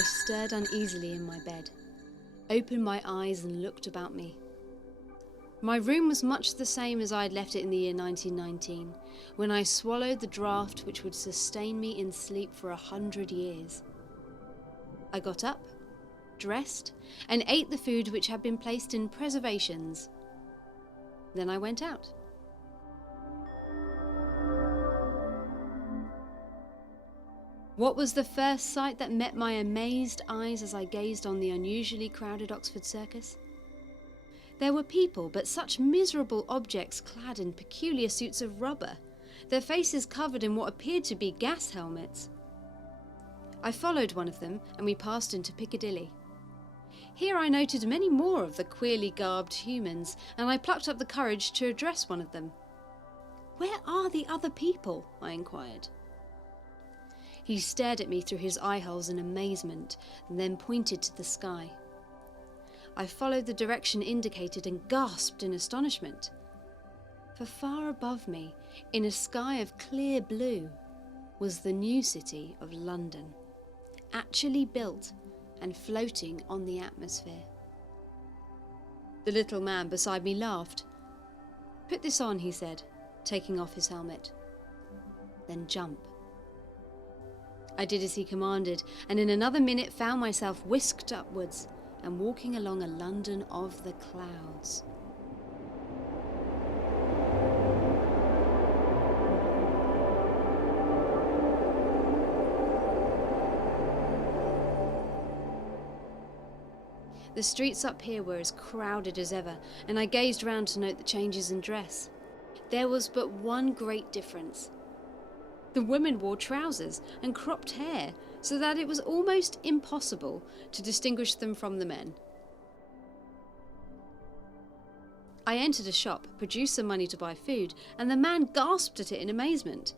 I stirred uneasily in my bed, opened my eyes and looked about me. My room was much the same as I had left it in the year 1919, when I swallowed the draught which would sustain me in sleep for 100 years. I got up, dressed, and ate the food which had been placed in preservations. Then I went out. What was the first sight that met my amazed eyes as I gazed on the unusually crowded Oxford Circus? There were people, but such miserable objects clad in peculiar suits of rubber, their faces covered in what appeared to be gas helmets. I followed one of them, and we passed into Piccadilly. Here I noted many more of the queerly garbed humans, and I plucked up the courage to address one of them. "Where are the other people?" I inquired. He stared at me through his eye holes in amazement, and then pointed to the sky. I followed the direction indicated and gasped in astonishment. For far above me, in a sky of clear blue, was the new city of London, actually built and floating on the atmosphere. The little man beside me laughed. "Put this on," he said, taking off his helmet. "Then jump." I did as he commanded, and in another minute found myself whisked upwards and walking along a London of the clouds. The streets up here were as crowded as ever, and I gazed round to note the changes in dress. There was but one great difference. The women wore trousers and cropped hair, so that it was almost impossible to distinguish them from the men. I entered a shop, produced some money to buy food, and the man gasped at it in amazement.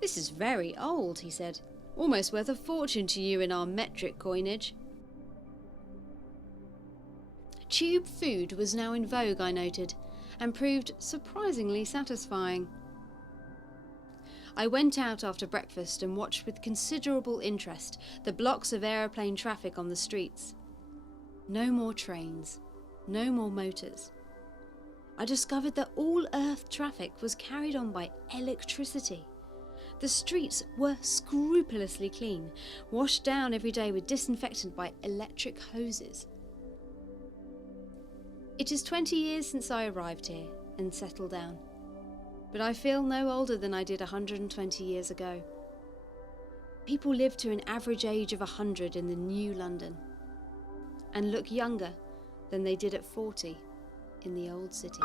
"This is very old," he said. "Almost worth a fortune to you in our metric coinage." Tube food was now in vogue, I noted, and proved surprisingly satisfying. I went out after breakfast and watched with considerable interest the blocks of aeroplane traffic on the streets. No more trains, no more motors. I discovered that all Earth traffic was carried on by electricity. The streets were scrupulously clean, washed down every day with disinfectant by electric hoses. It is 20 years since I arrived here and settled down, but I feel no older than I did 120 years ago. People live to an average age of 100 in the new London, and look younger than they did at 40 in the old city.